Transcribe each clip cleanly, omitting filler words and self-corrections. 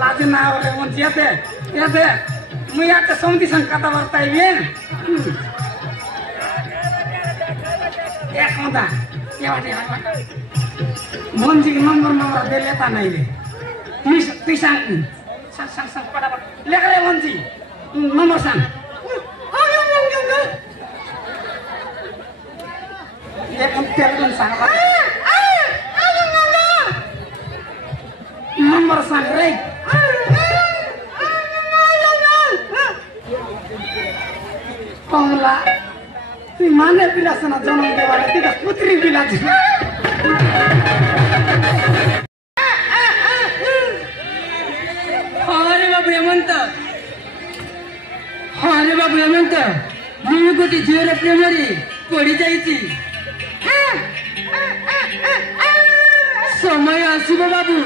लाजना ಅವರೇ ಒಂದು ಯಾತೆ ಯಾತೆ ಮುಯಾತೆ ಸೌಂದಿ ಸಂಕಟ ಬರ್ತಾ ಇವೆ ಯಾಕಂತ ಯಾವಡೆ ಮಂಜಿಗೆ number ದೇಲೇತಾ ನೈಲೆ ಪಿಸಾಂ sang sang sang pada lekare monji nomor sang ya kan telepon sang nomor sang rey Pangla di mana bila sana jangan dewa tidak putri bila अरे बाबू हेमंत मुझे गोटे झीर प्रेम पड़ जाइए समय आसब बाबू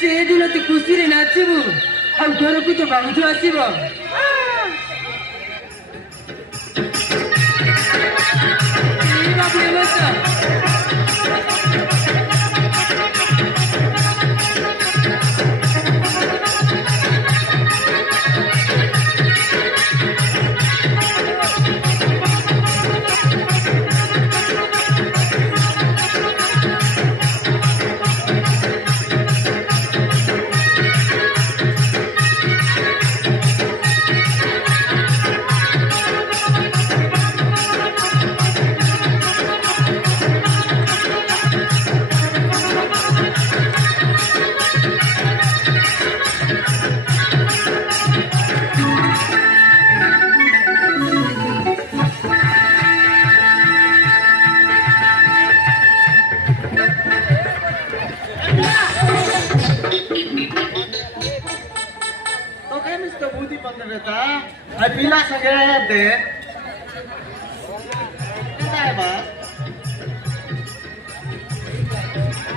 से दिन तू खुशी नाचबू आ घर को तो बहुत आसब बाबू Hemant Pila segera deh. Kita apa?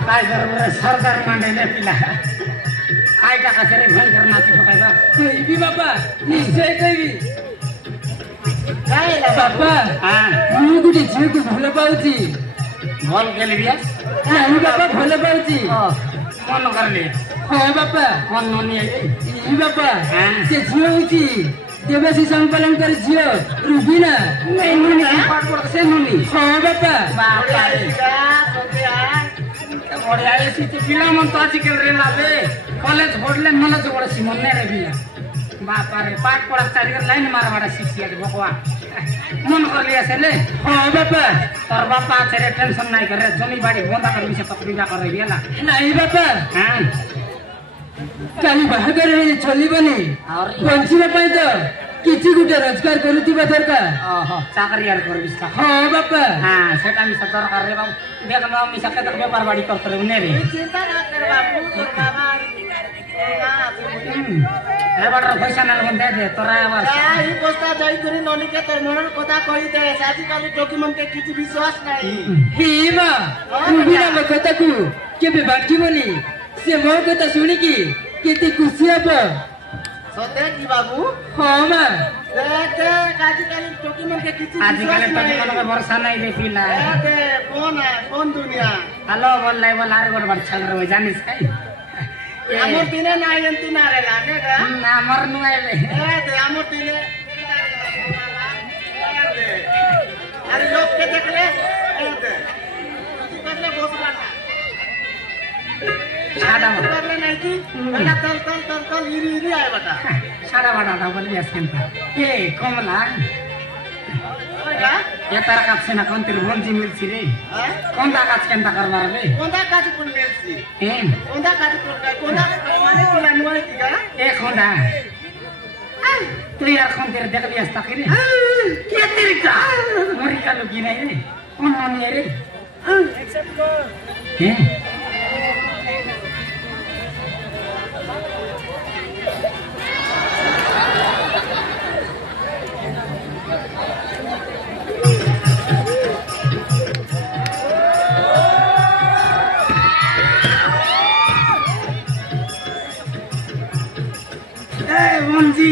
Tiger Sardar Mandela pila. Kai का कसरे भयंकर नाच पकाएगा कोई भी बाबा निश्चय कोई काय ला बाबा हां मु गुडी झिउ को भले पाउची भल गेले बिया नाही बाबा भले पाउची मन करले हां बाबा मन ननी ई बाबा से झिउ उची देवसी संकलनकर झियो रुबीना नहीं मुनी पाठ पढ़ से मुनी हां बापा बापा बढ़िया ऐसी तो पिला मन तो आजकल रे लावे कॉलेज छोड़ले मला जो बड़ा सिमन ने रे बिया बापा रे पाठ पढ़ स्टार्ट कर लाइन मार बड़ा शिक्षिया के भगवा मन कर लिया से ले हां बापा तोर बापा तेरे टेंशन नहीं कर रे जमी बाड़ी बोंदा कर विषय पकड़ीला कर रे बियाला नहीं बापा हां काली बाहागर चली बनी पंचीना पाई तो किछि गुटे रोजगार करूतिबा दरकार ओहो चाकरी यार कर बिस्ता हां बापा हां सेटा मिसा दरकार रे बाबू देख न मिसा के तक व्यापार बाड़ी करत रे उने रे चिंता ना कर बाबू तो बाबा रे बड़ पैसा न दे दे तोरा बस ई पोस्ता जाई करी ननी के तोर मनन कथा कहि दे साजी काली डॉक्यूमेंट के किछि विश्वास नाही भीमा बिना लोक कथा को केबे बाकी बनी से मो कथा सुनी की केते खुशी अब सते की बाबू हां मां देखे आजकल डॉक्यूमेंट के किछि आजकल डॉक्यूमेंट में भरोसा नहीं दे पिला दे कौन दुनिया हेलो बोल लाई बोल आरे गोड़ बड़ छल रे जानिस काई हमर दिने ना एंती ना रे लागे का ना मर नु आइले दे हमर दिने अरे लोग के देख ले दे करले बोस बाटा सादा करले नहीं थी पहला तल इरी आए बता सादा बड़ा था बोल लिया सेंटा ए कमला ओया ये तारा काछ से ना कोन तेरे भंजी मिलसी रे कोंदा काछ केंता करवार रे कोंदा काछ कोन मिलसी कोंदा काछ कोंदा माने कोला नुआई दिगा ए कोंदा तू यार कोन तेरे देख लिया तक रे के तेरे का मोरी का लुकी नहीं रे कौन नहीं रे एक्सेप्ट कर मंजी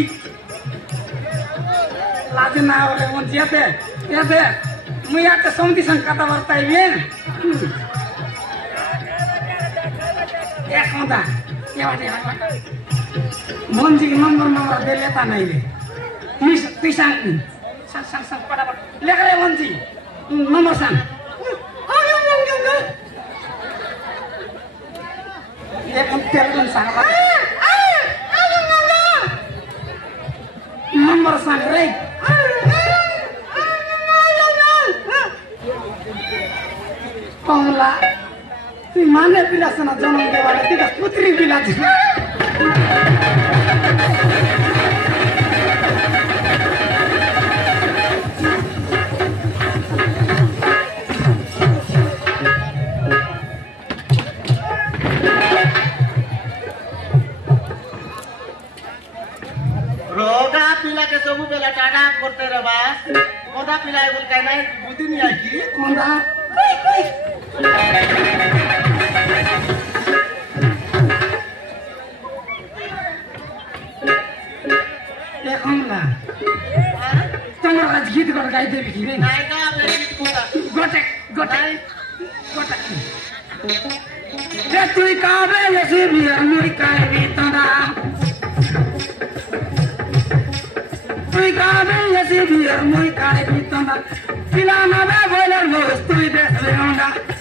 लाजना ಅವರೇ ಮಂಜಿ ಯಾತೆ ಮುಯಾತೆ ಸೌಂದಿ ಸಂಕಟ ಬರ್ತಾ ಇವೆ ಯಾಕಂತ Monji nomor dia letak naik. Pisang. Sang pada. Lihat Monji. Nomor sang. Dia telepon sang. Nomor sang rek. Kongla. Di mana bila sana jangan dewa tidak putri bila. रोगा पिला के सबू बेला टाटा करते रे बास कोदा पिला बोल कहना है बुद्धि नहीं आई की कोदा ये कौनला तुम्हारा आज गीत कर गाई दे बिकी रे नहीं का आपने गीत कोदा गोटे ये तू काबे ये सी भी अमुरी काए भी तंदा Tui kabe yasi biar mui kai bitanda, pilana be boiler bos tui des leonda.